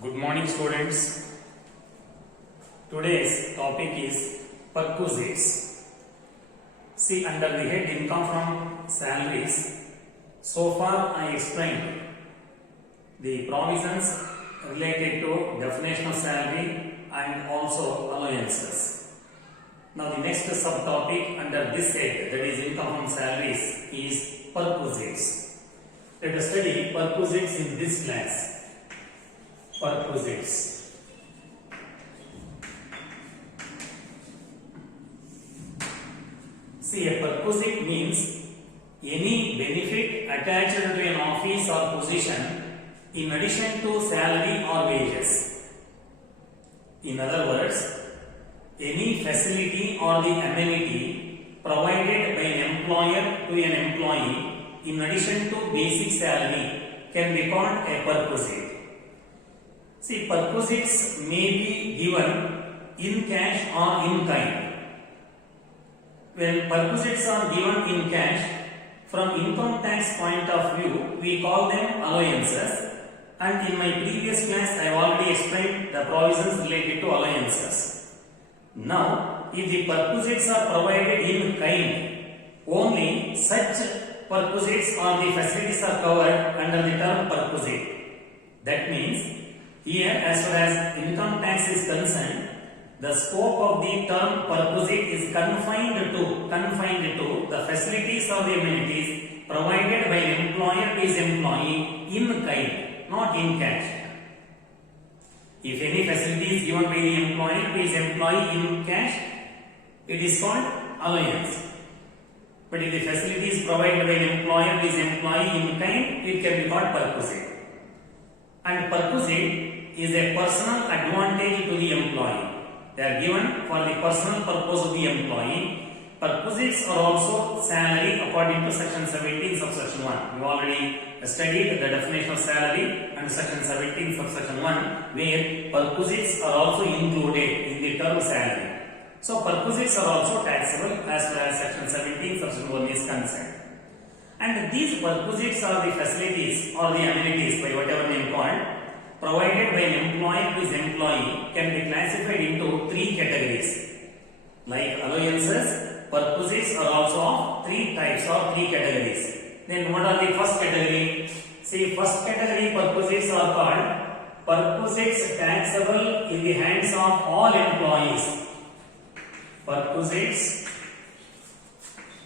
Good morning, students. Today's topic is perquisites. See, under the head income from salaries, so far I explained the provisions related to definition of salary and also allowances. Now, the next subtopic under this head, that is income from salaries, is perquisites. Let us study perquisites in this class. Perquisites. See, a perquisite means any benefit attached to an office or position in addition to salary or wages. In other words, any facility or the amenity provided by an employer to an employee in addition to basic salary can be called a perquisite. See, perquisites may be given in cash or in kind. When perquisites are given in cash, from income tax point of view, we call them allowances. And in my previous class, I have already explained the provisions related to allowances. Now, if the perquisites are provided in kind, only such perquisites or the facilities are covered under the term perquisite. That means, here, as far as income tax is concerned, the scope of the term perquisite is confined to the facilities or the amenities provided by an employer to his employee in kind, not in cash. If any facility is given by the employer to his employee in cash, it is called allowance. But if the facility is provided by an employer to his employee in kind, it can be called perquisite. And perquisite is a personal advantage to the employee. They are given for the personal purpose of the employee. Perquisites are also salary according to section 17 subsection 1. We already studied the definition of salary and section 17 subsection 1, where perquisites are also included in the term salary. So perquisites are also taxable as far as section 17 subsection 1 is concerned. And these perquisites are the facilities or the amenities, by whatever name called, provided by an employer to his employee, can be classified into three categories. Like allowances, perquisites are also of three types or three categories. Then what are the first category? See, first category perquisites are called perquisites taxable in the hands of all employees. Perquisites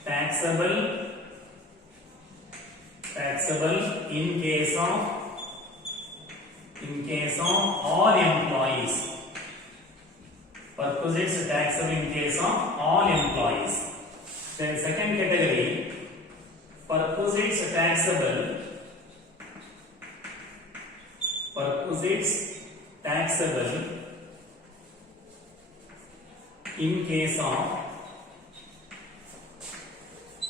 taxable in case of all employees. Perquisites taxable in case of all employees. Then second category, perquisites taxable in case of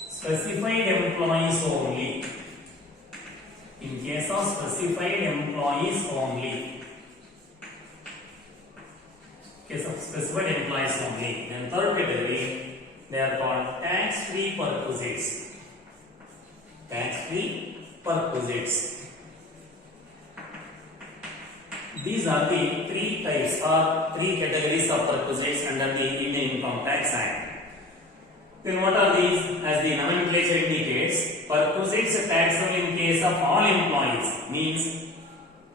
specified employees only. In case of specified employees only. Case of specified employees only. And third category, they are called tax-free perquisites. Tax-free perquisites. These are the three types or three categories of perquisites under the Indian Income Tax Act. Then what are these? As the nomenclature indicates, perquisites taxable in case of all employees means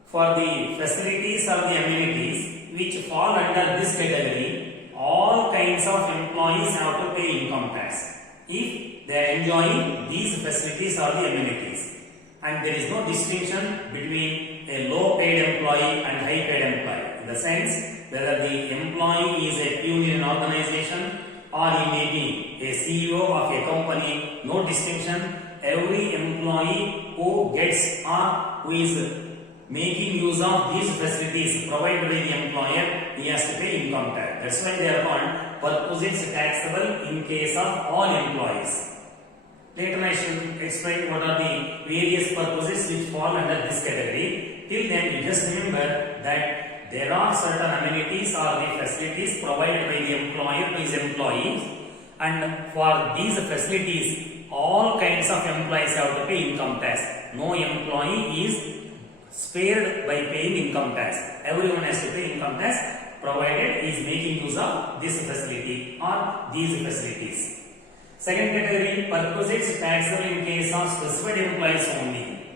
for the facilities or the amenities which fall under this category, all kinds of employees have to pay income tax if they are enjoying these facilities or the amenities. And there is no distinction between a low paid employee and high paid employee, in the sense whether the employee is a peon in an organization or he may be a CEO of a company, no distinction. Every employee who gets or who is making use of these facilities provided by the employer, he has to pay income tax. That's why they are called perquisites taxable in case of all employees. Later I shall explain what are the various perquisites which fall under this category. Till then, you just remember that there are certain amenities or the facilities provided by the employer to his employees, and for these facilities all kinds of employees have to pay income tax. No employee is spared by paying income tax. Everyone has to pay income tax provided he is making use of this facility or these facilities. Second category, perquisites taxable in case of specified employees only.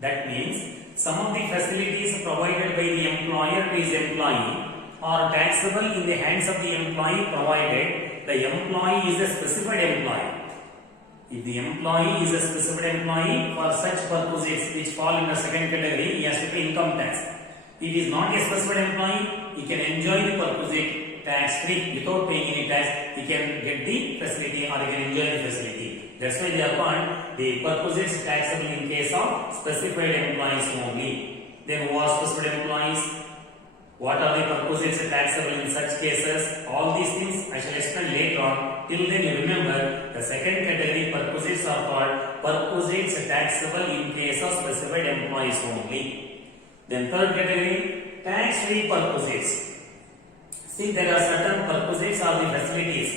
That means some of the facilities provided by the employer to his employee are taxable in the hands of the employee provided the employee is a specified employee. If the employee is a specified employee, for such perquisites which fall in the second category, he has to pay income tax. If he is not a specified employee, he can enjoy the perquisite tax free without paying any tax. He can get the facility or he can enjoy the facility. That's why they are called the perquisites taxable in case of specified employees only. Then who are specified employees? What are the perquisites taxable in such cases? All these things I shall explain later on. Till then you remember the second category perquisites are called perquisites taxable in case of specified employees only. Then third category, tax-free perquisites. See, there are certain perquisites or the facilities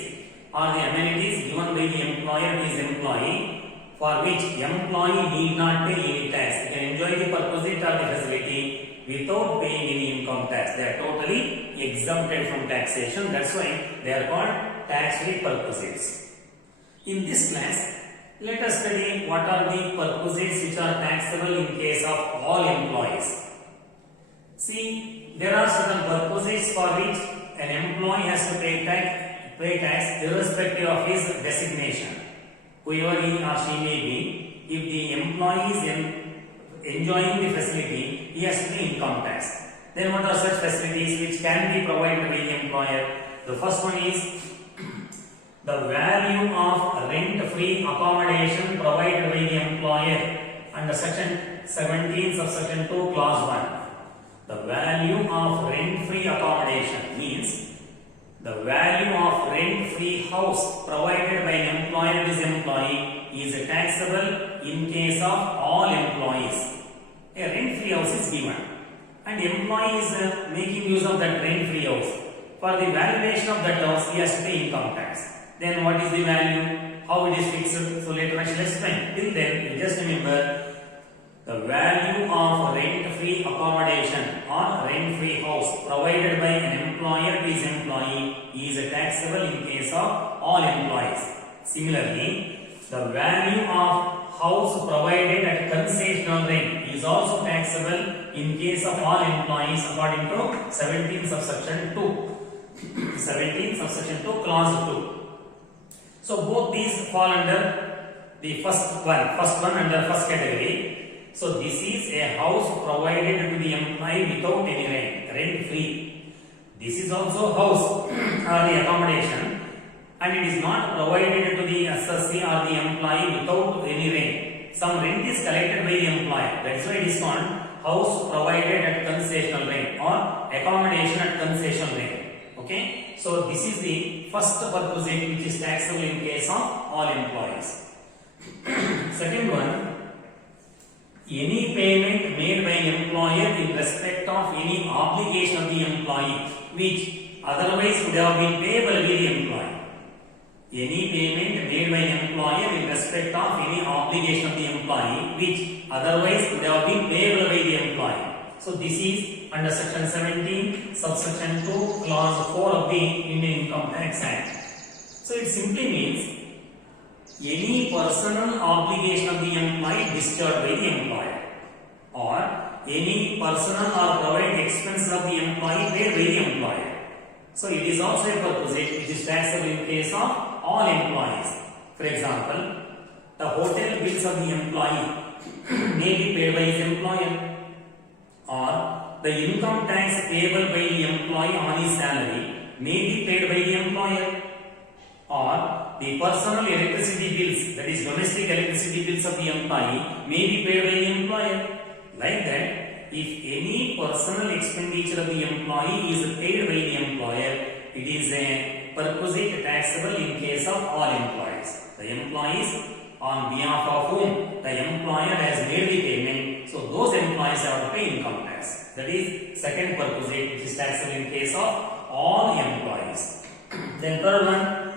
or the amenities given by the employer to his employee for which employee need not pay any tax. He can enjoy the perquisite or the facility without paying any income tax. They are totally exempted from taxation. That's why they are called tax-free perquisites. In this class, let us study what are the perquisites which are taxable in case of all employees. See, there are certain perquisites for which an employee has to pay tax irrespective of his designation. Whoever he or she may be, if the employee is enjoying the facility, he has to pay income tax. Then what are such facilities which can be provided by the employer? The first one is the value of rent-free accommodation provided by the employer under section 17 subsection 2 clause 1. The value of rent-free accommodation means the value of rent-free house provided by an employer to his employee is taxable in case of all employees. A rent-free house is given and employee is making use of that rent-free house. For the valuation of that house, he has to pay income tax. Then what is the value? How it is fixed? So later I shall explain. Till then, you just remember the value of rent-free accommodation or rent-free house provided by an employer to his employee is taxable in case of all employees. Similarly, the value of house provided at concessional rent is also taxable in case of all employees according to 17 subsection 2. 17 subsection 2 clause 2. So both these fall under the first one under first category. So this is a house provided to the employee without any rent free. This is also house or the accommodation and it is not provided to the assessee or the employee without any rent. Some rent is collected by the employer. That's why it is called house provided at concessional rent or accommodation at concessional rent. Okay, so this is the first perquisite which is taxable in case of all employees. Second one, any payment made by an employer in respect of any obligation of the employee which otherwise would have been payable by the employee. Any payment made by an employer in respect of any obligation of the employee which otherwise would have been payable by the employee. So this is under section 17 subsection 2 clause 4 of the Indian Income Tax Act. So it simply means any personal obligation of the employee discharged by the employer or any personal or private expenses of the employee paid by the employer. So it is also a perquisite which is taxable in case of all employees. For example, the hotel bills of the employee may be paid by his employer or the income tax payable by the employee on his salary may be paid by the employer or the personal electricity bills, that is domestic electricity bills of the employee may be paid by the employer. Like that, if any personal expenditure of the employee is paid by the employer, it is a perquisite taxable in case of all employees. The employees on behalf of whom the employer has made the payment, so those employees have to pay income tax. That is second perquisite which is taxable in case of all employees. Then third one,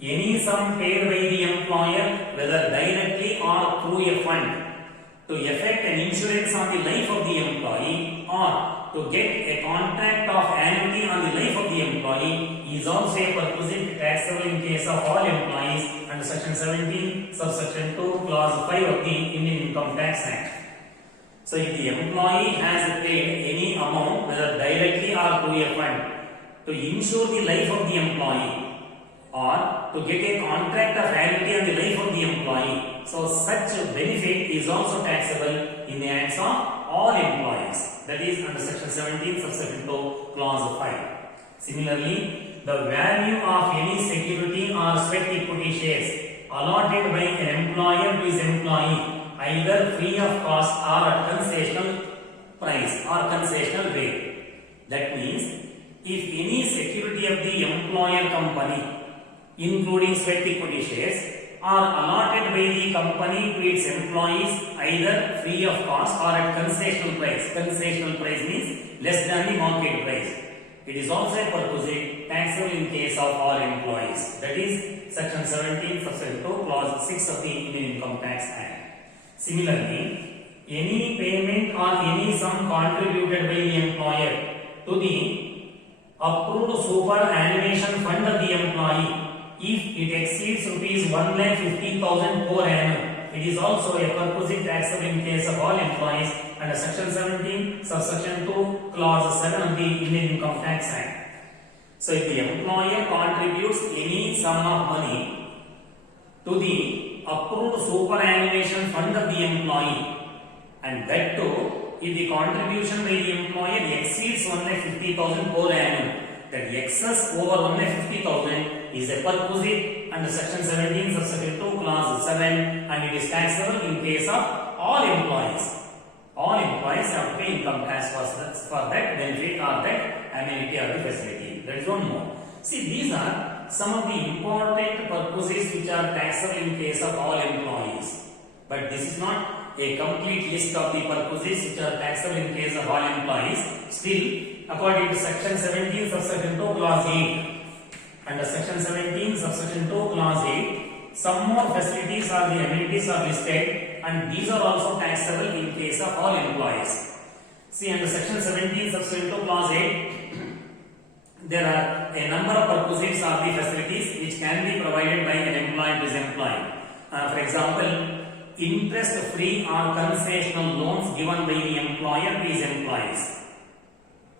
any sum paid by the employer whether directly or through a fund to effect an insurance on the life of the employee or to get a contract of annuity on the life of the employee is also a perquisite taxable in case of all employees under section 17 subsection 2 clause 5 of the Indian Income Tax Act. So if the employee has paid any amount whether directly or through a fund to insure the life of the employee or to get a contract of annuity on the life of the employee, so such benefit is also taxable in the hands of all employees, that is under section 17 subsection 2 clause 5. Similarly, the value of any security or sweat equity shares allotted by an employer to his employee either free of cost or at concessional price or concessional rate. That means if any security of the employer company including sweat equity shares are allotted by the company to its employees either free of cost or at concessional price. Concessional price means less than the market price. It is also a perquisite taxable in case of all employees. That is section 17 subsection 2 clause 6 of the Indian Income Tax Act. Similarly, any payment or any sum contributed by the employer to the approved superannuation fund of the employee, if it exceeds rupees 1,50,000 per annum, it is also a perquisite taxable in case of all employees under section 17 subsection 2 clause 7 of the Indian Income Tax Act. So if the employer contributes any sum of money to the approved superannuation fund of the employee, and that too if the contribution by the employer exceeds 1,50,000 per annum, that excess over 1,50,000 is a perquisite under section 17 subsection 2 clause 7 and it is taxable in case of all employees. All employees have to pay income tax for that benefit or that amenity or the facility. There is one more. See, these are some of the important perquisites which are taxable in case of all employees. But this is not a complete list of the perquisites which are taxable in case of all employees. Still, according to section 17 subsection 2 clause 8, under section 17 subsection 2 clause 8, some more facilities or the amenities are listed and these are also taxable in case of all employees. See, under section 17 subsection 2 clause 8, there are a number of perquisites or the facilities which can be provided by an employer to his employee. For example, interest-free or concessional loans given by the employer to his employees.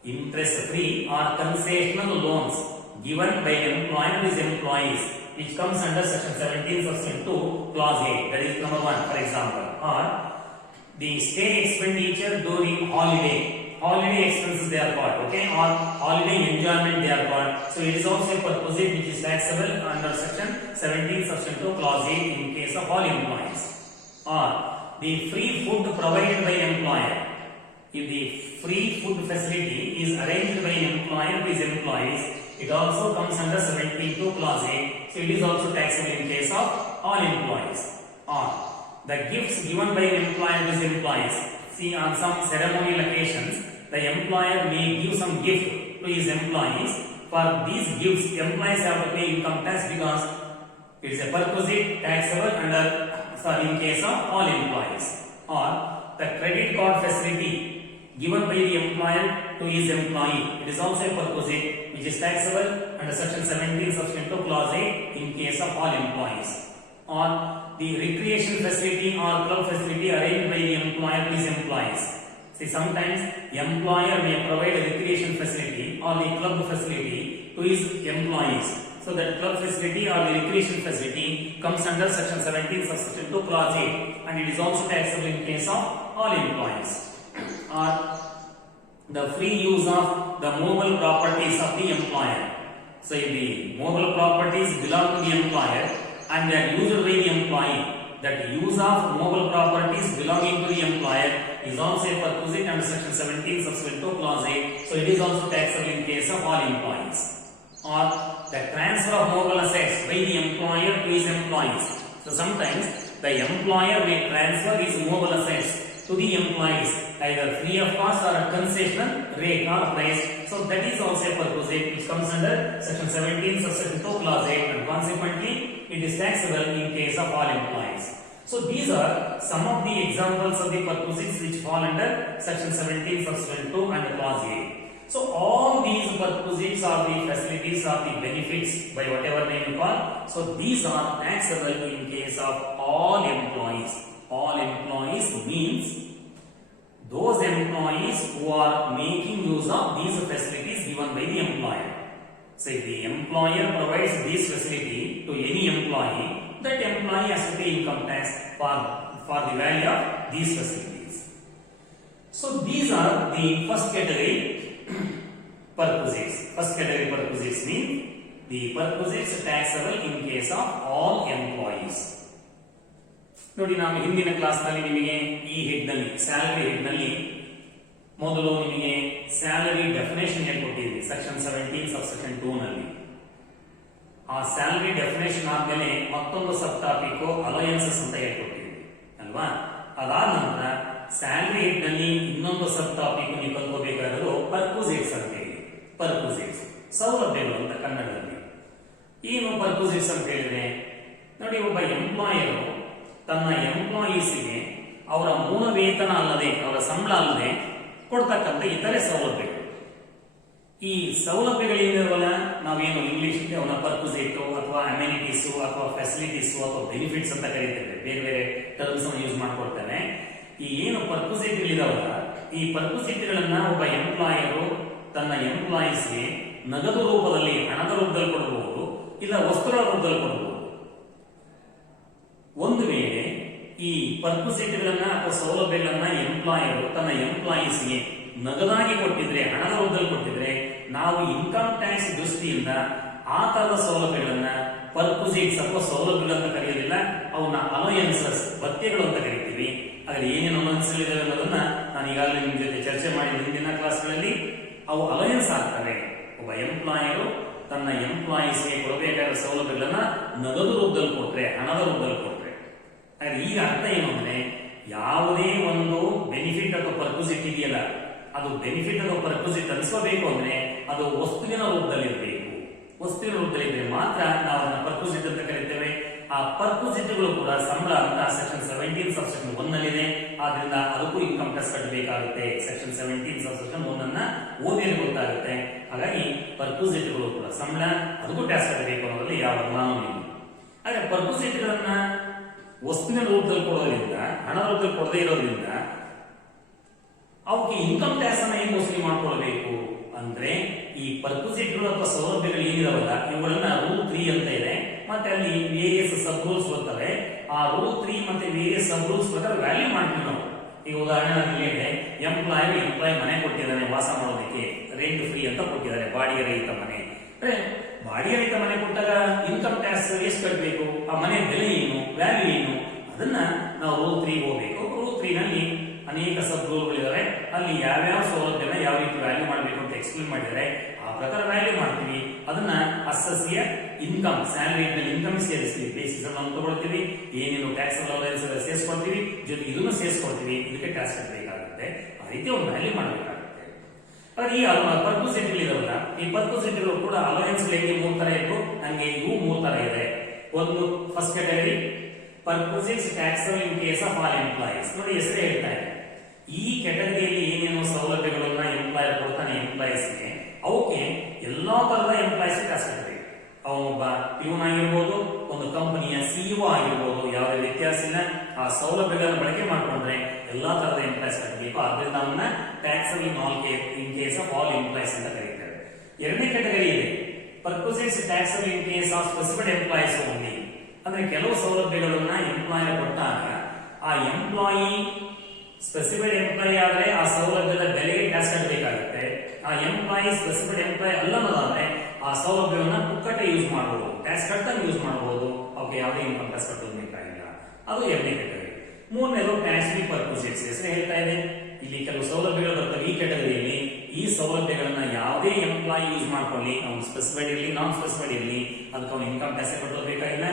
Interest-free or concessional loans given by employer to his employees, which comes under section 17 subsection 2 clause 8. That is number 1, for example. Or the stay expenditure during holiday expenses they are called, okay, or holiday enjoyment they are called. So it is also a perquisite which is taxable under section 17 subsection 2 clause 8 in case of all employees. Or the free food provided by employer. If the free food facility is arranged by an employer to his employees, it also comes under 17 clause 8. So it is also taxable in case of all employees. Or the gifts given by an employer to his employees. See, on some ceremonial occasions, the employer may give some gift to his employees. For these gifts, employees have to pay income tax because it is a perquisite taxable in case of all employees. Or the credit card facility given by the employer to his employee, it is also a perquisite which is taxable under section 17 subsection 2 clause 8 in case of all employees. Or the recreation facility or club facility arranged by the employer to his employees. See, sometimes the employer may provide a recreation facility or the club facility to his employees. So that club facility or the recreation facility comes under section 17 subsection 2 clause 8 and it is also taxable in case of all employees. Or the free use of the mobile properties of the employer. So if the mobile properties belong to the employer and they are used by the employee, that use of mobile properties belonging to the employer is also a perquisite under section 17 subsection 2 clause 8. So it is also taxable in case of all employees. Or the transfer of mobile assets by the employer to his employees. So sometimes the employer may transfer his mobile assets to the employees either free of cost or at concessional rate or price. So that is also a perquisite which comes under section 17 subsection 2 clause 8 and consequently it is taxable in case of all employees. So these are some of the examples of the perquisites which fall under section 17 subsection 2 and clause A. So all these perquisites are the facilities or the benefits by whatever name you call. So these are taxable in case of all employees. All employees means those employees who are making use of these facilities given by the employer. So if the employer provides this facility to any employee, that employee has to pay income tax for the value of these facilities. So these are the first category perquisites. First category perquisites mean the perquisites taxable in case of all employees. ನೋಡಿ ನಾವು ಹಿಂದಿನ ಕ್ಲಾಸ್ ನಲ್ಲಿ ನಿಮಗೆ ಈ ಹೆಡ್ ನಲ್ಲಿ salary head ನಲ್ಲಿ ಮೊದಲು ನಿಮಗೆ ಸ್ಯಾಲರಿ ಡೆಫಿನೇಷನ್ ಹೇಳ್ಕೊಟ್ಟಿದ್ವಿ ಸೆಕ್ಷನ್ 17 ಸಬ್ಸೆಕ್ಷನ್ 2 ನಲ್ಲಿ. ಆ ಸ್ಯಾಲರಿ ಡೆಫಿನೇಷನ್ ಆದ್ಮೇಲೆ ಮತ್ತೊಂದು ಸಬ್ ಟಾಪಿಕ್ ಅಲಯನ್ಸಸ್ ಅಂತ ಹೇಳ್ಕೊಟ್ಟಿದ್ವಿ ಅಲ್ವಾ. ಅದಾದ ನಂತರ ಸ್ಯಾಲರಿ ಹೆಡ್ ನಲ್ಲಿ ಇನ್ನೊಂದು ಸಬ್ ಟಾಪಿಕ್ ನೀವು ಕಲ್ಕೋಬೇಕಾಗಿರೋದು ಪರ್ಕ್ವಿಸಿಟ್ಸ್ ಅಂತ ಹೇಳಿ. ಪರ್ಕ್ವಿಸಿಟ್ಸ್ ಸೌಲಭ್ಯಗಳು ಅಂತ ಕನ್ನಡದಲ್ಲಿ. ಏನು ಪರ್ಕ್ವಿಸಿಟ್ಸ್ ಅಂತ ಹೇಳಿದ್ರೆ ನೋಡಿ, ಒಬ್ಬ ಎಂಪ್ಲಾಯರು ತನ್ನ ಎಂಪ್ಲಾಯೀಸ್ಗೆ ಅವರ ಮೂಲ ವೇತನ ಅಲ್ಲದೆ, ಅವರ ಸಂಬಳ ಅಲ್ಲದೆ ಕೊಡ್ತಕ್ಕಂಥ ಇತರೆ ಸೌಲಭ್ಯಗಳು. ಈ ಸೌಲಭ್ಯಗಳೇನಿರಲ್ಲ, ನಾವೇನು ಇಂಗ್ಲಿಷ್ ಅವನ ಪರ್ಕ್ವಿಸಿಟ್ ಅಥವಾ ಅಮ್ಯುನಿಟೀಸ್ ಅಥವಾ ಫೆಸಿಲಿಟೀಸ್ ಅಥವಾ ಬೆನಿಫಿಟ್ಸ್ ಅಂತ ಕರೀತೇವೆ, ಬೇರೆ ಬೇರೆ ಟರ್ಮ್ಸ್ ಅನ್ನು ಯೂಸ್ ಮಾಡ್ಕೊಳ್ತೇವೆ. ಈ ಏನು ಪರ್ಕ್ವಿಸಿಟ್ ಇದಾವಲ್ಲ, ಈ ಪರ್ಕ್ವಿಸಿಟ್ ಗಳನ್ನ ಒಬ್ಬ ಎಂಪ್ಲಾಯರು ತನ್ನ ಎಂಪ್ಲಾಯೀಸ್ಗೆ ನಗದು ರೂಪದಲ್ಲಿ, ಹಣದ ರೂಪದಲ್ಲಿ ಕೊಡಬಹುದು, ಇಲ್ಲ ವಸ್ತುಗಳ ರೂಪದಲ್ಲಿ ಕೊಡಬಹುದು. ಒಂದು ವೇಳೆ ಈ ಪರ್ಕ್ವಿಸಿಟ್ಗಳನ್ನ ಅಥವಾ ಸೌಲಭ್ಯಗಳನ್ನ ಎಂಪ್ಲಾಯರು ತನ್ನ ಎಂಪ್ಲಾಯೀಸ್ಗೆ ನಗದಾಗಿ ಕೊಟ್ಟಿದ್ರೆ, ಹಣದ ರೂಪದಲ್ಲಿ ಕೊಟ್ಟಿದ್ರೆ, ನಾವು ಇನ್ಕಮ್ ಟ್ಯಾಕ್ಸ್ ದೃಷ್ಟಿಯಿಂದ ಆ ತರದ ಸೌಲಭ್ಯಗಳನ್ನ ಪರ್ಕ್ವಿಸಿಟ್ಸ್ ಅಥವಾ ಸೌಲಭ್ಯಗಳಂತ ಕರೆಯೋದಿಲ್ಲ, ಅವನ್ನ ಅಲೋಯನ್ಸಸ್, ಭತ್ಯೆಗಳು ಅಂತ ಕರಿತೀವಿ. ಹಾಗಾದ್ರೆ ಏನೇನು ಅಲೋಯನ್ಸ್ಗಳಿದಾವೆ ಅನ್ನೋದನ್ನ ನಾನು ಈಗಾಗಲೇ ನಿಮ್ ಜೊತೆ ಚರ್ಚೆ ಮಾಡಿದ ಹಿಂದಿನ ಕ್ಲಾಸ್ಗಳಲ್ಲಿ. ಅವು ಅಲೋಯನ್ಸ್ ಆಗ್ತವೆ. ಒಬ್ಬ ಎಂಪ್ಲಾಯರು ತನ್ನ ಎಂಪ್ಲಾಯೀಸ್ಗೆ ಕೊಡಬೇಕಾದ ಸೌಲಭ್ಯಗಳನ್ನ ನಗದು ರೂಪದಲ್ಲಿ ಕೊಟ್ರೆ, ಹಣದ ರೂಪದಲ್ಲಿ ಕೊಟ್ರೆ. ಈಗ ಅರ್ಥ ಏನು ಅಂದ್ರೆ, ಯಾವುದೇ ಒಂದು ಬೆನಿಫಿಟ್ ಅಥವಾ ಪರ್ಕ್ವಿಸಿಟ್ ಇದೆಯಲ್ಲ, ಅದು ಬೆನಿಫಿಟ್ ಅಥವಾ ಪರ್ಕ್ವಿಸಿಟ್ ಅನಿಸಬೇಕು ಅಂದ್ರೆ ಅದು ವಸ್ತುವಿನ ರೂಪದಲ್ಲಿ ಇರಬೇಕು. ವಸ್ತುವಿನ ರೂಪದಲ್ಲಿ ಇದ್ರೆ ಮಾತ್ರ ನಾವು ಅದನ್ನ ಪರ್ಕ್ವಿಸಿಟ್ ಅಂತ ಕರೀತೇವೆ. ಆ ಪರ್ಕ್ವಿಸಿಟ್ಗಳು ಕೂಡ ಸಂಬಳ ಅಂತ ಸೆಕ್ಷನ್ 17 ಸಬ್ಸೆಕ್ಷನ್ 1 ನಲ್ಲಿದೆ. ಆದ್ರಿಂದ ಅದಕ್ಕೂ ಇನ್ಕಮ್ ಟ್ಯಾಕ್ಸ್ ಕಟ್ಟಬೇಕಾಗುತ್ತೆ. ಸೆಕ್ಷನ್ 17 ಸಬ್ಸೆಕ್ಷನ್ 1 ಅನ್ನ ಓದಿದ್ರೆ ಗೊತ್ತಾಗುತ್ತೆ. ಹಾಗಾಗಿ ಪರ್ಕ್ವಿಸಿಟ್ಗಳು ಕೂಡ ಸಂಬಳ, ಅದಕ್ಕೂ ಟ್ಯಾಕ್ಸ್ ಕಟ್ಟಬೇಕು ಅನ್ನೋದ್ರಲ್ಲಿ ಯಾವ ಅನುಮಾನವೂ ಇಲ್ಲ. ಹಾಗೆ ಪರ್ಕ್ವಿಸಿಟ್ಗಳನ್ನ ವಸ್ತುವಿನ ರೂಪದಲ್ಲಿ ಕೊಡೋದ್ರಿಂದ, ಹಣ ರೂಪದಲ್ಲಿ ಕೊಡದೇ ಇರೋದ್ರಿಂದ ಅವಕ್ಕೆ ಇನ್ಕಮ್ ಟ್ಯಾಕ್ಸ್ ಅನ್ನ ಹೆಂಗ್ ವಸೂಲಿ ಮಾಡ್ಕೊಳ್ಬೇಕು ಅಂದ್ರೆ, ಈ ಪರ್ಕ್ವಿಸಿಟ್ಗಳು ಅಥವಾ ಸೌಲಭ್ಯಗಳು ಏನಿದಾವಲ್ಲ ಇವುಗಳನ್ನ ರೂಲ್ 3 ಅಂತ ಇದೆ. ಮತ್ತೆ ಅಲ್ಲಿ ವೇರಿಯಸ್ ಸಬ್ ರೂಲ್ಸ್ ಬರ್ತವೆ. ಆ ರೂಲ್ 3 ಮತ್ತೆ ವೇರಿಯಸ್ ಸಬ್ ರೂಲ್ಸ್ ಪ್ರಕಾರ ವ್ಯಾಲ್ಯೂ ಮಾಡ್ತೀವಿ ನಾವು. ಈಗ ಉದಾಹರಣೆ ಹೇಳಿದೆ, ಎಂಪ್ಲಾಯ್ ಮನೆ ಕೊಟ್ಟಿದ್ದಾನೆ ವಾಸ ಮಾಡೋದಕ್ಕೆ, ರೆಂಟ್ ಫ್ರೀ ಅಂತ ಕೊಟ್ಟಿದ್ದಾರೆ, ಬಾಡಿಗೆ ರಹಿತ ಮನೆ. ಬಾಡಿಗೆ ರಹಿತ ಮನೆ ಕೊಟ್ಟಾಗ ಇನ್ಕಮ್ ಟ್ಯಾಕ್ಸ್ ಎಷ್ಟು ಕಟ್ಟಬೇಕು, ಆ ಮನೆ ಬೆಲೆ ಏನು, ವ್ಯಾಲ್ಯೂ ಏನು, ಅದನ್ನ ನಾವು ರೂಲ್ 3 ಹೋಗ್ಬೇಕು. ರೂಲ್ 3 ನಲ್ಲಿ ಅನೇಕ ಸಬ್ ರೂಲ್ಗಳಿದಾವೆ. ಅಲ್ಲಿ ಯಾವ್ಯಾವ ಸೌಲಭ್ಯನ ಯಾವ ರೀತಿ ವ್ಯಾಲ್ಯೂ ಮಾಡಬೇಕು ಅಂತ ಎಕ್ಸ್ಪ್ಲೇನ್ ಮಾಡಿದರೆ ಆ ಪ್ರಕಾರ ವ್ಯಾಲ್ಯೂ ಮಾಡ್ತೀವಿ. ಅದನ್ನ ಅಸಸ್ಯ ಇನ್ಕಮ್, ಸ್ಯಾಲರಿ ಇನ್ಕಮ್ ಸೇರಿಸ್ತೀವಿ, ಬೇಸಿಸ್ ಅನ್ನು ತಗೊಳ್ತೀವಿ, ಏನೇನು ಟ್ಯಾಕ್ಸ್ ಅಲೋವೆನ್ಸ್ ಸೇರಿಸ್ಕೊಳ್ತೀವಿ, ಜೊತೆಗೆ ಇದನ್ನು ಸೇರಿಸ್ಕೊಳ್ತೀವಿ. ಇದಕ್ಕೆ ಟ್ಯಾಕ್ಸ್ ಕಟ್ಟಬೇಕಾಗುತ್ತೆ. ಆ ರೀತಿ ಒಂದು ವ್ಯಾಲ್ಯೂ ಮಾಡಬೇಕಾಗುತ್ತೆ. ಈ ಪರ್ಕ್ವಿಸಿಟ್ಗಳು ಇದಾವಲ್ಲ, ಈ ಪರ್ಕ್ವಿಸಿಟ್ಗಳು ಕೂಡ ಅಲೋವೆನ್ಸ್ ಹೇಗೆ 3 ತರ ಇತ್ತು, ಹಂಗೆ ಇವು 3 ತರ ಇದೆ. ಒಂದು first category perquisites taxable in case of all employees. ನೋಡಿ, ಹೆಸರೇ ಹೇಳ್ತಾ ಇದೆ. ಈ ಕ್ಯಾಟಗರಿಯಲ್ಲಿ ಏನೇನು ಸೌಲಭ್ಯಗಳನ್ನ ಎಂಪ್ಲಾಯರ್ ಕೊಡ್ತಾನೆ ಎಂಪ್ಲಾಯೀಸ್ಗೆ, ಅವಕ್ಕೆ ಎಲ್ಲಾ ತರದ ಎಂಪ್ಲಾಯೀಸ್ ಟ್ಯಾಕ್ಸ್ ಕಟ್ಟಬೇಕು. ಅವನೊಬ್ಬ ಪ್ಯೂನ್ ಆಗಿರ್ಬೋದು, ಒಂದು ಕಂಪನಿಯ ಸಿಇಒ ಆಗಿರ್ಬೋದು, ಯಾವುದೇ ವ್ಯತ್ಯಾಸ ಇಲ್ಲ. ಆ ಸೌಲಭ್ಯಗಳನ್ನು ಬಳಕೆ ಮಾಡಿಕೊಂಡ್ರೆ ಎಲ್ಲಾ ತರದ ಎಂಪ್ಲಾಯೀಸ್ ಕಟ್ಟಬೇಕು. ಆದ್ರಿಂದ ಅವನ್ನ taxable in case of all employees ಅಂತ ಕರೀತಾರೆ. ಎರಡನೇ ಕ್ಯಾಟಗರಿ ಇದೆ perquisites taxable in case of specified employees only. ಅಂದ್ರೆ ಕೆಲವು ಸೌಲಭ್ಯಗಳನ್ನ ಎಂಪ್ಲಾಯರ್ ಕೊಟ್ಟಾಗ ಆ ಎಂಪ್ಲಾಯಿ ಸ್ಪೆಸಿಫೈಡ್ ಎಂಪ್ಲಾಯಿ ಆದ್ರೆ ಆ ಸೌಲಭ್ಯದ ಬೆಲೆಗೆ ಟ್ಯಾಕ್ಸ್ ಕಟ್ಟಬೇಕಾಗುತ್ತೆ. ಆ ಎಂಪ್ಲಾಯಿ ಸ್ಪೆಸಿಫೈಡ್ ಎಂಪ್ಲಾಯಿ ಅಲ್ಲದಾದ್ರೆ ಆ ಸೌಲಭ್ಯವನ್ನು ಪುಕ್ಕಟ್ಟೆ ಯೂಸ್ ಮಾಡಬಹುದು, ಟ್ಯಾಕ್ಸ್ ಕಟ್ಟಂಗೆ ಯೂಸ್ ಮಾಡಬಹುದು. ಅವ್ರಿಗೆ ಯಾವುದೇ ಇನ್ಕಮ್ ಟ್ಯಾಕ್ಸ್ ಕಟ್ಟೋದು ಬೇಕಾಗಿಲ್ಲ. ಅದು ಎರಡನೇ ಕ್ಯಾಟಗರಿ. ಮೂರನೇದು ಟ್ಯಾಕ್ಸ್ ಫ್ರೀ ಪರ್ಕ್ವಿಸಿಟ್ಸ್. ಹೆಸರು ಹೇಳ್ತಾ ಇದೆ, ಇಲ್ಲಿ ಕೆಲವು ಸೌಲಭ್ಯಗಳು ಬರ್ತವೆ ಈ ಕ್ಯಾಟಗರಿಯಲ್ಲಿ. ಈ ಸೌಲಭ್ಯಗಳನ್ನ ಯಾವುದೇ ಎಂಪ್ಲಾಯಿ ಯೂಸ್ ಮಾಡ್ಕೊಳ್ಳಿ, ಅವ್ನು ಸ್ಪೆಸಿಫೈಡ್ ಇರಲಿ ನಾನ್ ಸ್ಪೆಸಿಫೈಡ್ ಇರಲಿ, ಅದಕ್ಕೆ ಅವ್ನು ಇನ್ಕಮ್ ಟ್ಯಾಕ್ಸ್ ಕಟ್ಟೋದು ಬೇಕಾಗಿಲ್ಲ,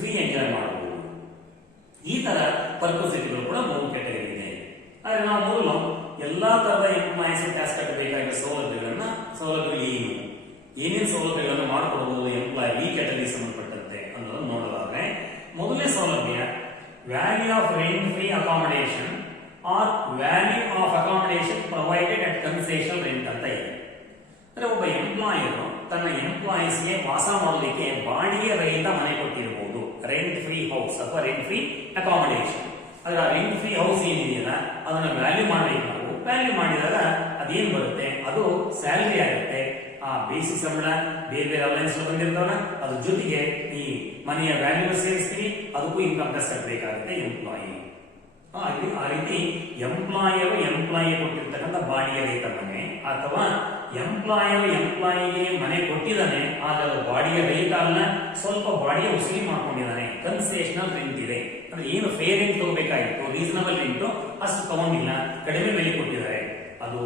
ಫ್ರೀ ಎಂಜಾಯ್ ಮಾಡಬಹುದು. ಈ ತರ ಪರ್ಕ್ವಿಸಿಟ್ಗಳು ಕೂಡ 3 ಕ್ಯಾಟಗರಿ ಇದೆ. ಆದ್ರೆ ನಾವು ಮೊದಲು ಎಲ್ಲಾ ತರದ ಎಂಪ್ಲಾಯೀಸ್ ಟ್ಯಾಕ್ಸ್ ಕಟ್ಟಬೇಕಾಗಿರೋ ಸೌಲಭ್ಯಗಳು ಏನು, ಏನೇನು ಸೌಲಭ್ಯಗಳನ್ನು ಮಾಡಿಕೊಡಬಹುದು ಎಂಪ್ಲಾಯ್ ಈ ಕ್ಯಾಟಗರಿ ಸಂಬಂಧಪಟ್ಟಂತೆ ಅನ್ನೋದನ್ನು ನೋಡೋದಾದ್ರೆ, ಮೊದಲನೇ ಸೌಲಭ್ಯ value of rent free accommodation or value of accommodation provided at concessional rent ಅಂತ ಇದೆ. ಅಂದ್ರೆ ಒಬ್ಬ ಎಂಪ್ಲಾಯರ್ ತನ್ನ ಎಂಪ್ಲಾಯೀಸ್ಗೆ ವಾಸ ಮಾಡೋದಕ್ಕೆ ಬಾಡಿಗೆ ರಹಿತ ಮನೆ ಕೊಟ್ಟಿರಬಹುದು, ರೆಂಟ್ ಫ್ರೀ ಹೌಸ್ ಅಥವಾ ರೆಂಟ್ ಫ್ರೀ ಅಕಾಮಡೇಷನ್. ಆದ್ರೆ ಆ ರೆಂಟ್ ಫ್ರೀ ಹೌಸ್ ಏನಿದೆಯಲ್ಲ ಅದನ್ನ ವ್ಯಾಲ್ಯೂ ಮಾಡಬೇಕು. ನಾವು ವ್ಯಾಲ್ಯೂ ಮಾಡಿದಾಗ ಅದೇನ್ ಬರುತ್ತೆ, ಅದು ಸ್ಯಾಲರಿ ಆಗುತ್ತೆ. ಆ ಬೇಸಿಕ್ ಸಂಬಳ ಬೇರೆ ಬೇರೆ ಅಲೈನ್ಸ್ ಬಂದಿರ್ತಾವಲ್ಲ ಅದ್ರ ಜೊತೆಗೆ ಈ ಮನೆಯ ವ್ಯಾಲ್ಯೂ ಸೇರಿಸ್ತೀವಿ, ಅದಕ್ಕೂ ಇನ್ಕಮ್ ಟ್ಯಾಕ್ಸ್ ಕಟ್ಟಬೇಕಾಗುತ್ತೆ ಎಂಪ್ಲಾಯಿ. ಆ ರೀತಿ ಎಂಪ್ಲಾಯಿ ಕೊಟ್ಟಿರ್ತಕ್ಕಂಥ ಬಾಡಿಗೆ ರಹಿತ ಮನೆ ಅಥವಾ ಎಂಪ್ಲಾಯಿಗೆ ಮನೆ ಕೊಟ್ಟಿದ್ದಾನೆ ಆದ್ರೆ ಅದು ಬಾಡಿಗೆ ರಹಿತ ಅಲ್ಲ, ಸ್ವಲ್ಪ ಬಾಡಿಗೆ ವಸೂಲಿ ಮಾಡ್ಕೊಂಡಿದ್ದಾನೆ, ಕನ್ಸೆಷನಲ್ ರೆಂಟ್ ಇದೆ. ಅಂದ್ರೆ ಏನು ಫೇರ್ ರೆಂಟ್ ತಗೋಬೇಕಾಗಿತ್ತು, ರೀಸನಬಲ್ ರೆಂಟ್ ಅಷ್ಟು ತಗೊಂಡಿಲ್ಲ, ಕಡಿಮೆ ಬೆಲೆ ಕೊಟ್ಟಿದ್ದಾರೆ. ಅದು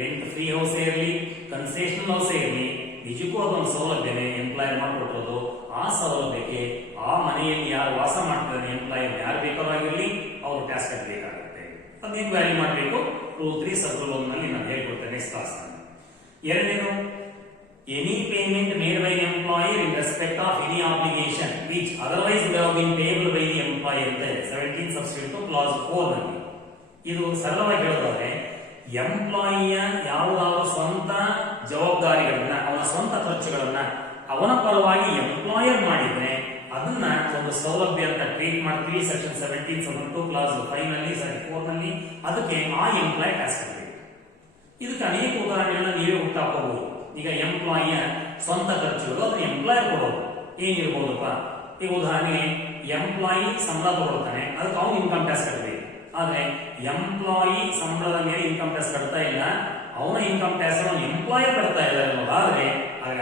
ರೆಂಟ್ ಫ್ರೀ ಹೌಸ್ ಇರಲಿ, ಕನ್ಸೆಷನಲ್ ಹೌಸ್ ಇರಲಿ, ನಿಜಕ್ಕೂ ಅದೊಂದು ಸೌಲಭ್ಯನೇ ಎಂಪ್ಲಾಯರ್ ಮಾಡಿಕೊಟ್ಟಿರೋದು. ಆ ಸೌಲಭ್ಯಕ್ಕೆ ಆ ಮನೆಯಲ್ಲಿ ಯಾರು ವಾಸ ಮಾಡ್ತಿದ್ದಾನೆ ಎಂಪ್ಲಾಯರ್ ಯಾರು ಬೇಕಾದ್ರೂ ಆಗಿರಲಿ ಅವರು ಟ್ಯಾಕ್ಸ್ ಕಟ್ಟಬೇಕಾಗುತ್ತೆ. ಅದನ್ನ ವ್ಯಾಲ್ಯೂ ಮಾಡಬೇಕು. ರೂಲ್ 3 ಸರ್ಕಲ್ 1 ನಲ್ಲಿ ನಾನು ಹೇಳ್ಕೊಡ್ತೇನೆ ನೆಕ್ಸ್ಟ್ ಕ್ಲಾಸ್. ಎರಡನೇದು, any payment made by employer in respect of any obligation which otherwise would have been payable by the employer ಅಂತ ಇದೆ 17 ಸಬ್ಸ್ಟಿಟ್ಯೂಟ್ ಟು ಕ್ಲಾಸ್ 4 ನಲ್ಲಿ. ಇದು ಸರಳವಾಗಿ ಹೇಳೋದಾದ್ರೆ ಎಂಪ್ಲಾಯಿಯ ಯಾವುದಾದ್ರು ಸ್ವಂತ ಜವಾಬ್ದಾರಿಗಳನ್ನ, ಅವನ ಸ್ವಂತ ಖರ್ಚುಗಳನ್ನ ಅವನ ಪರವಾಗಿ ಎಂಪ್ಲಾಯರ್ ಮಾಡಿದ್ರೆ ಅದನ್ನ ಒಂದು ಸೌಲಭ್ಯ ಅಂತ ಟ್ರೀಟ್ ಮಾಡ್ತೀವಿ. ಸೆಕ್ಷನ್ 17 ಸಬ್ಸ್ಟಿಟ್ಯೂಟ್ ಕ್ಲಾಸ್ 5 ನಲ್ಲಿ 4 ನಲ್ಲಿ ಅದಕ್ಕೆ ಆ ಎಂಪ್ಲಾಯ್ ಟ್ಯಾಕ್ಸ್ ಕಟ್ಟಬೇಕು. ಇದಕ್ಕೆ ಅನೇಕ ಉದಾಹರಣೆಗಳನ್ನ ನೀವೇ ಹುಟ್ಟಾಕೋಬಹುದು. ಈಗ ಎಂಪ್ಲಾಯಿಯ ಸ್ವಂತ ಖರ್ಚುಗಳು ಅದನ್ನ ಎಂಪ್ಲಾಯರ್ ಕೊಡೋದು ಏನಿರ್ಬೋದಪ್ಪ. ಈಗ ಉದಾಹರಣೆಗೆ ಎಂಪ್ಲಾಯಿ ಸಂಬಳ ತಗೊಳ್ತಾನೆ, ಅದಕ್ಕೆ ಅವನು ಇನ್ಕಮ್ ಟ್ಯಾಕ್ಸ್ ಕಟ್ಟಬೇಕು. ಆದ್ರೆ ಎಂಪ್ಲಾಯಿ ಸಂಬಳದ ಮೇಲೆ ಇನ್ಕಮ್ ಟ್ಯಾಕ್ಸ್ ಕಟ್ತಾ ಇಲ್ಲ, ಅವನ ಇನ್ಕಮ್ ಟ್ಯಾಕ್ಸ್ ಅವನು ಎಂಪ್ಲಾಯರ್ ಕಟ್ತಾ ಇದ್ದಾರೆ ಅನ್ನೋದಾದ್ರೆ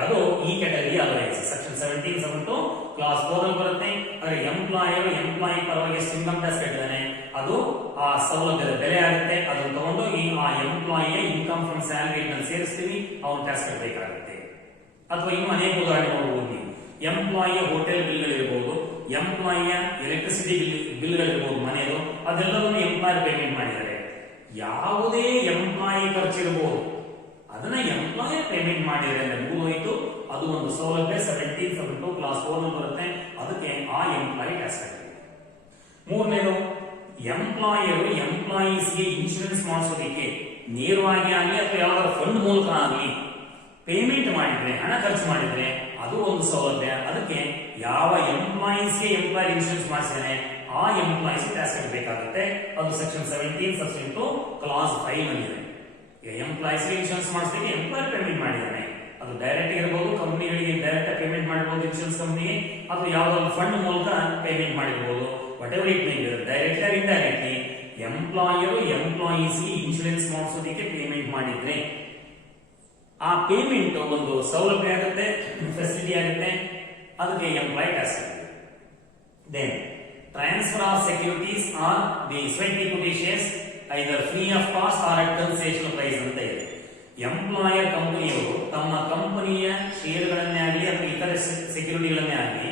ಅದು ಈ category aligns section 17 substitute clause 4 ಅಲ್ಲಿ ಬರುತ್ತೆ. ಆದ್ರೆ ಎಂಪ್ಲಾಯಿ ಪರವಾಗಿ ಎಷ್ಟು ಇನ್ಕಮ್ ಟ್ಯಾಕ್ಸ್ ಕಟ್ಟಿದ್ದಾನೆ ಅದು ಆ ಸೌಲಭ್ಯದ ಬೆಲೆ ಆಗುತ್ತೆ. ಅದನ್ನು ತಗೊಂಡು ಆ ಎಂಪ್ಲಾಯಿಯ ಇನ್ಕಮ್ ಫ್ರಮ್ ಸ್ಯಾಲರಿ ನಲ್ಲಿ ಸೇರಿಸ್ತೀವಿ, ಅವನು ಟ್ಯಾಕ್ಸ್ ಕಟ್ಟಬೇಕಾಗುತ್ತೆ. ಅಥವಾ ಇನ್ನು ಅನೇಕ ಉದಾಹರಣೆ ನೋಡಬಹುದು ನೀವು. ಎಂಪ್ಲಾಯಿಯ ಹೋಟೆಲ್ ಬಿಲ್ಗಳಿರ್ಬೋದು, ಎಂಪ್ಲಾಯಿಯ ಎಲೆಕ್ಟ್ರಿಸಿಟಿ ಬಿಲ್ಗಳಿರ್ಬೋದು ಮನೆಯದು, ಅದೆಲ್ಲವನ್ನು ಎಂಪ್ಲಾಯರ್ ಪೇಮೆಂಟ್ ಮಾಡಿದ್ದಾರೆ. ಯಾವುದೇ ಎಂಪ್ಲಾಯಿ ಖರ್ಚಿರಬಹುದು ಅದನ್ನ ಎಂಪ್ಲಾಯರ್ ಪೇಮೆಂಟ್ ಮಾಡಿದರೆ ಅಂದ್ರೆ ಮುಗಿದೋಯ್ತು. ಅದು ಒಂದು ಸೌಲಭ್ಯ 17 ಸಬ್ಸ್ಟಿಟ್ಯೂಟ್ ಕ್ಲಾಸ್ 4 ನಲ್ಲಿ ಬರುತ್ತೆ. ಅದಕ್ಕೆ ಆ ಎಂಪ್ಲಾಯಿ ಟ್ಯಾಕ್ಸ್ ಕಟ್ಟಬೇಕು. ಮೂರನೇದು, ಎಂಪ್ಲಾಯೀಸ್ಗೆ ಇನ್ಶೂರೆನ್ಸ್ ಮಾಡಿಸೋದಕ್ಕೆ ನೇರವಾಗಿ ಆಗಲಿ ಅಥವಾ ಯಾವ್ದಾದ್ರು ಫಂಡ್ ಮೂಲಕ ಆಗಲಿ ಪೇಮೆಂಟ್ ಮಾಡಿದ್ರೆ, ಹಣ ಖರ್ಚು ಮಾಡಿದ್ರೆ ಅದು ಒಂದು ಸೌಲಭ್ಯ. ಅದಕ್ಕೆ ಯಾವ ಎಂಪ್ಲಾಯೀಸ್ಗೆ ಎಂಪ್ಲಾಯರ್ ಇನ್ಶೂರೆನ್ಸ್ ಮಾಡಿಸಿದಾನೆ ಆ ಎಂಪ್ಲಾಯೀಸ್ ಟ್ಯಾಕ್ಸ್ ಕಟ್ಟಬೇಕಾಗುತ್ತೆ. ಅದು ಸೆಕ್ಷನ್ 17 ಸಬ್ಸ್ಟಿಟ್ಯೂಟ್ ಕ್ಲಾಸ್ 5 ನಲ್ಲಿದೆ. ಎಂಪ್ಲಾಯೀಸ್ಗೆ ಇನ್ಶೂರೆನ್ಸ್ ಮಾಡಿಸಲಿಕ್ಕೆ ಎಂಪ್ಲಾಯರ್ ಪೇಮೆಂಟ್ ಮಾಡಿದ್ದಾನೆ, ಅದು ಡೈರೆಕ್ಟ್ ಇರಬಹುದು, ಕಂಪನಿಗಳಿಗೆ ಡೈರೆಕ್ಟ್ ಪೇಮೆಂಟ್ ಮಾಡಿರಬಹುದು ಇನ್ಶೂರೆನ್ಸ್ ಕಂಪನಿಗೆ, ಅಥವಾ ಯಾವುದಾದ್ರು ಫಂಡ್ ಮೂಲಕ ಪೇಮೆಂಟ್ ಮಾಡಿರಬಹುದು. Whatever it may be, directly or indirectly ಎಂಪ್ಲಾಯೀಸ್ಗೆ ಇನ್ಶೂರೆನ್ಸ್ ಮಾಡಿಸೋದಕ್ಕೆ ಪೇಮೆಂಟ್ ಮಾಡಿದ್ರೆ ಆ ಪೇಮೆಂಟ್ ಒಂದು ಸೌಲಭ್ಯ ಆಗುತ್ತೆ, ಫೆಸಿಲಿಟಿ ಆಗುತ್ತೆ. ಅದಕ್ಕೆ ಎಂಪ್ಲಾಯ್ ಟ್ಯಾಕ್ಸ್ ಆಗುತ್ತೆ. Then transfer of securities or the sweat equity shares either free of cost or at concessional price ಅಂತ ಇದೆ. ಎಂಪ್ಲಾಯರ್ ಕಂಪನಿಯವರು ತಮ್ಮ ಕಂಪನಿಯ ಶೇರ್ಗಳನ್ನೇ ಆಗಲಿ ಅಥವಾ ಇತರ ಸೆಕ್ಯೂರಿಟಿಗಳನ್ನೇ ಆಗಲಿ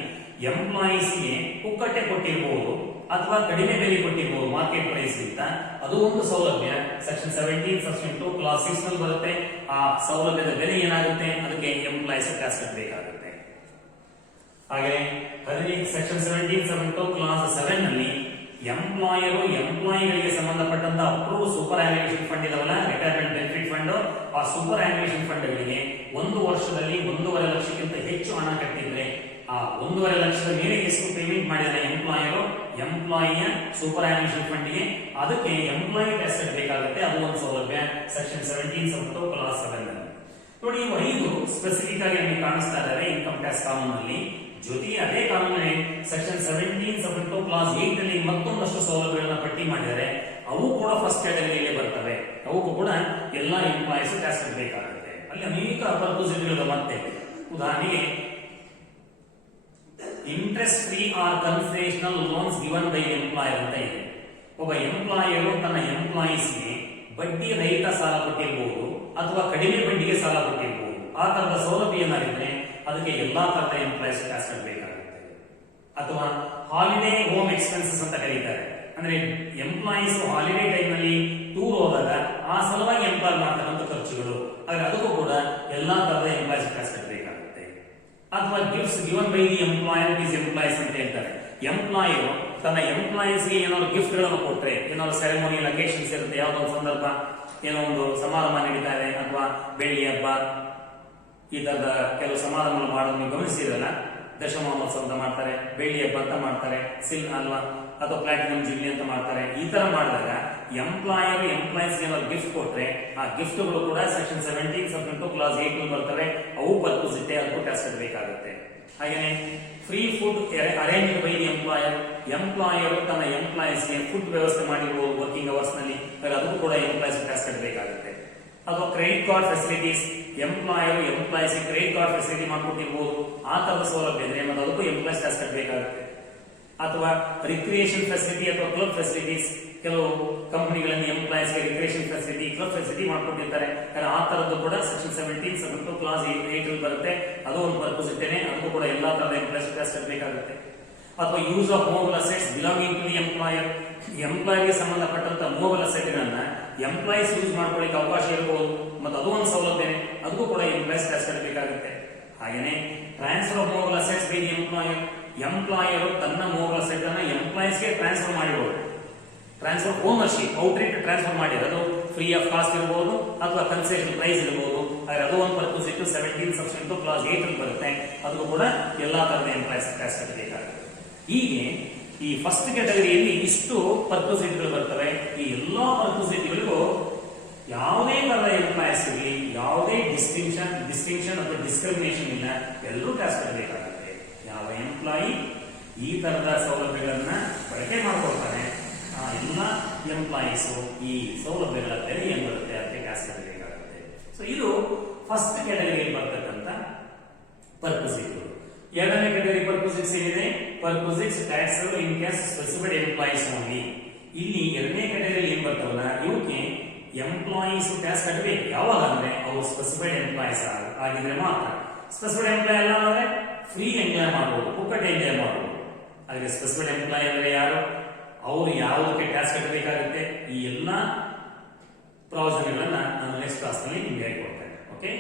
ಎಂಪ್ಲಾಯೀಸ್ಗೆ ಪುಕ್ಕಟ್ಟೆ ಕೊಟ್ಟಿರಬಹುದು ಅಥವಾ ಕಡಿಮೆ ಬೆಲೆ ಕೊಟ್ಟಿರಬಹುದು ಮಾರ್ಕೆಟ್ ಪ್ರೈಸ್ ಗಿಂತ. ಅದು ಒಂದು ಸೌಲಭ್ಯ ಸೆಕ್ಷನ್ 17 ಸಬ್ಸ್ಟಿಟ್ಯೂಟ್ ಕ್ಲಾಸ್ 6 ನಲ್ಲಿ ಬರುತ್ತೆ. ಆ ಸೌಲಭ್ಯದ ಬೆಲೆ ಏನಾಗುತ್ತೆ ಅದಕ್ಕೆ ಎಂಪ್ಲಾಯೀಸ್ ಟ್ಯಾಕ್ಸ್ ಕಟ್ಟಬೇಕಾಗುತ್ತೆ. ಹಾಗೆ ಸೆಕ್ಷನ್ 17 ಸಬ್ಸ್ಟಿಟ್ಯೂಟ್ ಕ್ಲಾಸ್ 7 ನಲ್ಲಿ ಎಂಪ್ಲಾಯಿಗಳಿಗೆ ಸಂಬಂಧಪಟ್ಟಂತ ಅಪ್ರೂವ್ ಸೂಪರ್ ಆನ್ಯುವೇಷನ್ ಫಂಡ್ ಇದಾವಲ್ಲ, ರಿಟೈರ್ಮೆಂಟ್ ಬೆನಿಫಿಟ್ ಫಂಡ್, ಆ ಸೂಪರ್ ಆನ್ಯುವೇಷನ್ ಫಂಡ್ಗಳಿಗೆ 1 ವರ್ಷದಲ್ಲಿ 1.5 ಲಕ್ಷಕ್ಕಿಂತ ಹೆಚ್ಚು ಹಣ ಕಟ್ಟಿದ್ರೆ ಆ 1.5 ಲಕ್ಷದ ಮೇಲೆ ಎಷ್ಟು ಪೇಮೆಂಟ್ ಮಾಡಿದರೆ ಎಂಪ್ಲಾಯಿಯ ಸೂಪರ್ ಆನ್ಯುವೇಷನ್ ಫಂಡ್ಗೆ ಅದಕ್ಕೆ ಎಂಪ್ಲಾಯಿ ಟ್ಯಾಕ್ಸ್ ಕಟ್ಟಬೇಕಾಗುತ್ತೆ. ಅದು ಒಂದು ಸೌಲಭ್ಯ ಸೆಕ್ಷನ್ 17 ಸಬ್ಸ್ಟಿಟ್ಯೂಟ್ ಕ್ಲಾಸ್ 7 ನಲ್ಲಿ. ನೋಡಿ, ಇವು 5 ಸ್ಪೆಸಿಫಿಕ್ ಆಗಿ ನಮಗೆ ಕಾಣಿಸ್ತಾ ಇದ್ದಾರೆ ಇನ್ಕಮ್ ಟ್ಯಾಕ್ಸ್ ಕಾನೂನಲ್ಲಿ. ಜೊತೆಗೆ ಅದೇ ಕಾನೂನಲ್ಲಿ ಸೆಕ್ಷನ್ 17 ಸಬ್ಸ್ಟಿಟ್ಯೂಟ್ ಕ್ಲಾಸ್ 8 ನಲ್ಲಿ ಮತ್ತೊಂದಷ್ಟು ಸೌಲಭ್ಯಗಳನ್ನ ಪಟ್ಟಿ ಮಾಡಿದ್ದಾರೆ. ಅವು ಕೂಡ ಫಸ್ಟ್ ಕ್ಯಾಟಗರಿಯಲ್ಲಿ ಬರ್ತವೆ. ಅವಕ್ಕೂ ಕೂಡ ಎಲ್ಲಾ ಎಂಪ್ಲಾಯೀಸ್ ಟ್ಯಾಕ್ಸ್ ಕಟ್ಟಬೇಕಾಗುತ್ತೆ. ಅಲ್ಲಿ ಅನೇಕ ಪರ್ಪಸ್ಗಳಿವೆ. ಮತ್ತೆ ಉದಾಹರಣೆಗೆ interest free or concessional loans given by employer ಅಂತ ಇದೆ. ಒಬ್ಬ ಎಂಪ್ಲಾಯರು ತನ್ನ ಎಂಪ್ಲಾಯೀಸ್ಗೆ ಬಡ್ಡಿ ರಹಿತ ಸಾಲ ಕೊಟ್ಟಿರಬಹುದು ಅಥವಾ ಕಡಿಮೆ ಬಡ್ಡಿಗೆ ಸಾಲ ಕೊಟ್ಟಿರಬಹುದು. ಆ ತರದ ಸೌಲಭ್ಯ ಏನಾಗಿದ್ರೆ ಅದಕ್ಕೆ ಎಲ್ಲಾ ತರದ ಎಂಪ್ಲಾಯೀಸ್ ಟ್ಯಾಕ್ಸ್ ಕಟ್ಟಬೇಕಾಗುತ್ತೆ. ಅಥವಾ ಹಾಲಿಡೇ ಹೋಮ್ ಎಕ್ಸ್ಪೆನ್ಸಸ್ ಅಂತ ಕರೀತಾರೆ. ಅಂದ್ರೆ ಎಂಪ್ಲಾಯೀಸ್ ಹಾಲಿಡೇ ಟೈಮ್ ನಲ್ಲಿ ಟೂರ್ ಹೋದಾಗ ಆ ಸಲುವಾಗಿ ಎಂಪ್ಲಾಯ್ ಮಾಡ್ತಕ್ಕಂಥ ಖರ್ಚುಗಳು, ಆದ್ರೆ ಅದಕ್ಕೂ ಕೂಡ ಎಲ್ಲಾ ತರದ ಎಂಪ್ಲಾಯೀಸ್ ಟ್ಯಾಕ್ಸ್ ಕಟ್ಟಬೇಕಾಗುತ್ತೆ. ಅಥವಾ gifts given by the employer is employees ಅಂತ ಹೇಳ್ತಾರೆ. ಎಂಪ್ಲಾಯರ್ ತನ್ನ ಎಂಪ್ಲಾಯೀಸ್ಗೆ ಏನಾದ್ರು ಗಿಫ್ಟ್ಗಳನ್ನು ಕೊಟ್ರೆ, ಏನಾದ್ರು ಸೆರೆಮೋನಿಯಲ್ ಅಕೇಶನ್ಸ್ ಇರುತ್ತೆ, ಯಾವುದೋ ಒಂದು ಸಂದರ್ಭ, ಏನೋ ಒಂದು ಸಮಾರಂಭ ನಡೀತಾ ಇದೆ ಅಥವಾ ಬೆಳ್ಳಿ ಹಬ್ಬ, ಈ ತರದ ಕೆಲವು ಸಮಾರಂಭ ಮಾಡೋದು ನೀವು ಗಮನಿಸಿದ್ರಲ್ಲ. ದಶಮಾನೋತ್ಸವ ಅಂತ ಮಾಡ್ತಾರೆ, ಬೆಳ್ಳಿ ಹಬ್ಬ ಅಂತ ಮಾಡ್ತಾರೆ, ಸಿಲ್ ಅಲ್ವಾ, ಅಥವಾ ಪ್ಲಾಟಿನಂ ಜೂಬ್ಲಿ ಅಂತ ಮಾಡ್ತಾರೆ. ಈ ತರ ಮಾಡಿದಾಗ ಎಂಪ್ಲಾಯೀಸ್ ಏನಾದ್ರು ಗಿಫ್ಟ್ ಕೊಟ್ರೆ ಆ ಗಿಫ್ಟ್ಗಳು ಕೂಡ ಸೆಕ್ಷನ್ 17 ಸಬ್ ಕ್ಲಾಸ್ 8 ಬರ್ತವೆ. ಅವು ಪರ್ಪಸ್ ಇಟ್ಟೆ, ಅದಕ್ಕೂ ಟ್ಯಾಕ್ಸ್ ಕಟ್ಟಬೇಕಾಗುತ್ತೆ. ಹಾಗೇನೆ free food arrange by the employer ತನ್ನ ಎಂಪ್ಲಾಯೀಸ್ಗೆ ಫುಡ್ ವ್ಯವಸ್ಥೆ ಮಾಡಿರುವ ವರ್ಕಿಂಗ್ ಅವರ್ಸ್ ನಲ್ಲಿ, ಅದಕ್ಕೂ ಕೂಡ ಎಂಪ್ಲಾಯೀಸ್ ಟ್ಯಾಕ್ಸ್ ಕಟ್ಟಬೇಕಾಗುತ್ತೆ. ಅಥವಾ credit card facilities, employees credit card facility ಮಾಡ್ಕೊಟ್ಟಿರ್ಬೋದು, ಆ ತರದ ಸೌಲಭ್ಯ ಇದ್ರೆ ಮತ್ತೆ ಅದಕ್ಕೂ ಎಂಪ್ಲಾಯೀಸ್ ಟ್ಯಾಕ್ಸ್ ಕಟ್ಟಬೇಕಾಗುತ್ತೆ. ಅಥವಾ ರಿಕ್ರಿಯೇಷನ್ ಫೆಸಿಲಿಟಿ ಅಥವಾ ಕ್ಲಬ್ ಫೆಸಿಲಿಟೀಸ್, ಕೆಲವು ಕಂಪನಿಗಳಲ್ಲಿ ಎಂಪ್ಲಾಯೀಸ್ಗೆ ರಿಕ್ರಿಯೇಷನ್ ಫೆಸಿಲಿಟಿ, ಕ್ಲಬ್ ಫೆಸಿಲಿಟಿ ಮಾಡ್ಕೊಟ್ಟಿರ್ತಾರೆ. ಆ ತರದ್ದು ಕೂಡ ಸೆಕ್ಷನ್ 17 ಸಬ್ ಕ್ಲಾಸ್ 8 ಬರುತ್ತೆ. ಅದು ಒಂದು ಪರ್ಪಸ್ ಇಟ್ಟೇನೆ, ಅದಕ್ಕೂ ಕೂಡ ಎಲ್ಲಾ ತರದ ಎಂಪ್ಲಾಯೀಸ್ ಟ್ಯಾಕ್ಸ್ ಕಟ್ಟಬೇಕಾಗುತ್ತೆ. ಅಥವಾ use of movable assets belonging to the ಎಂಪ್ಲಾಯರ್ಗೆ ಸಂಬಂಧಪಟ್ಟಂತ ಮೂವಬಲ್ ಅಸೆಟ್ ಗಳನ್ನ ಎಂಪ್ಲಾಯೀಸ್ ಯೂಸ್ ಮಾಡ್ಕೊಳ್ಳಿಕ್ಕೆ ಅವಕಾಶ ಇರಬಹುದು, ಮತ್ತು ಅದು ಒಂದು ಸೌಲಭ್ಯ, ಅದಕ್ಕೂ ಕೂಡ ಎಂಪ್ಲಾಯೀಸ್ ಟ್ಯಾಕ್ಸ್ ಕಟ್ಟಬೇಕಾಗುತ್ತೆ. ಹಾಗೇನೆ transfer of movable assets by the employer ತನ್ನ ಮೂವಬಲ್ ಅಸೆಟ್ ಅನ್ನ ಎಂಪ್ಲಾಯೀಸ್ಗೆ ಟ್ರಾನ್ಸ್ಫರ್ ಮಾಡಿರಬಹುದು. ಟ್ರಾನ್ಸ್ಫರ್ ಓನರ್ಶಿಪ್ ಔಟ್ರೇಟ್ ಟ್ರಾನ್ಸ್ಫರ್ ಮಾಡಿರೋದು ಫ್ರೀ ಆಫ್ ಕಾಸ್ಟ್ ಇರಬಹುದು ಅಥವಾ ಕನ್ಸೆಷನ್ ಪ್ರೈಸ್ ಇರಬಹುದು. ಹಾಗೆ ಅದು ಒಂದು ಪರ್ಪಸ್ ಇಟ್ಟು 17 ಸೆಕ್ಷನ್ ಕ್ಲಾಸ್ 8 ಬರುತ್ತೆ. ಅದಕ್ಕೂ ಕೂಡ ಎಲ್ಲಾ ತರದ ಎಂಪ್ಲಾಯೀಸ್ ಟ್ಯಾಕ್ಸ್ ಕಟ್ಟಬೇಕಾಗುತ್ತೆ. ಹೀಗೆ ಈ ಫಸ್ಟ್ ಕ್ಯಾಟಗರಿಯಲ್ಲಿ ಇಷ್ಟು ಪರ್ಪಸ್ ಇಟ್ಗಳು ಬರ್ತವೆ. ಈ ಎಲ್ಲಾ ಪರ್ಪಸ್ ಇಟ್ಗಳಿಗೂ ಯಾವುದೇ ತರದ ಎಂಪ್ಲಾಯೀಸ್ ಇರಲಿ, ಯಾವುದೇ ಡಿಸ್ಟಿಂಕ್ಷನ್ ಅಥವಾ ಡಿಸ್ಕ್ರಿಮಿನೇಷನ್ ಇಲ್ಲ, ಎಲ್ಲರೂ ಟ್ಯಾಕ್ಸ್ ಕಟ್ಟಬೇಕಾಗುತ್ತೆ. ಯಾವ ಎಂಪ್ಲಾಯಿ ಈ ತರದ ಸೌಲಭ್ಯಗಳನ್ನ ಬಳಕೆ ಮಾಡ್ಕೊಳ್ತಾನೆ, ಆ ಎಲ್ಲ ಎಂಪ್ಲಾಯೀಸು ಈ ಸೌಲಭ್ಯಗಳ ಬೆಲೆ ಏನ್ ಬರುತ್ತೆ ಅದಕ್ಕೆ ಟ್ಯಾಕ್ಸ್ ಕಟ್ಟಬೇಕಾಗುತ್ತೆ. ಸೊ ಇದು ಫಸ್ಟ್ ಕ್ಯಾಟಗರಿಯಲ್ಲಿ ಬರ್ತಕ್ಕಂಥ ಪರ್ಪಸಿಟ್ಗಳು. ಎರಡನೇ ಕ್ಯಾಟಗರಿ ಪರ್ಪಸಿಟ್ಸ್ ಏನಿದೆ, perquisites tax in case specified employees only. ಇಲ್ಲಿ ಎರಡನೇ ಕ್ಯಾಟಗರಿ ಏನ್ ಬರ್ತಾವಲ್ಲ, ಇವಕ್ಕೆ ಎಂಪ್ಲಾಯೀಸ್ ಟ್ಯಾಕ್ಸ್ ಕಟ್ಟಬೇಕು. ಯಾವಾಗ ಅಂದ್ರೆ ಅವರು ಸ್ಪೆಸಿಫೈಡ್ ಎಂಪ್ಲಾಯೀಸ್ ಆಗಿದ್ರೆ ಮಾತ್ರ. ಸ್ಪೆಸಿಫೈಡ್ ಎಂಪ್ಲಾಯ್ ಅಲ್ಲ ಅಂದ್ರೆ ಫ್ರೀ ಎಂಜಾಯ್ ಮಾಡಬಹುದು, ಪುಕ್ಕಟೆ ಎಂಜಾಯ್ ಮಾಡಬಹುದು. ಅದಕ್ಕೆ ಸ್ಪೆಸಿಫೈಡ್ ಎಂಪ್ಲಾಯ್ ಅಂದ್ರೆ ಯಾರು, ಅವರು ಯಾವುದಕ್ಕೆ ಟ್ಯಾಕ್ಸ್ ಕಟ್ಟಬೇಕಾಗುತ್ತೆ, ಈ ಎಲ್ಲಾ ಪ್ರಯೋಜನಗಳನ್ನ ನಾನು ನೆಕ್ಸ್ಟ್ ಕ್ಲಾಸ್ ನಲ್ಲಿ ನಿಮ್ಗೆ ಹೇಳ್ಕೊಡ್ತೇನೆ. ಓಕೆ.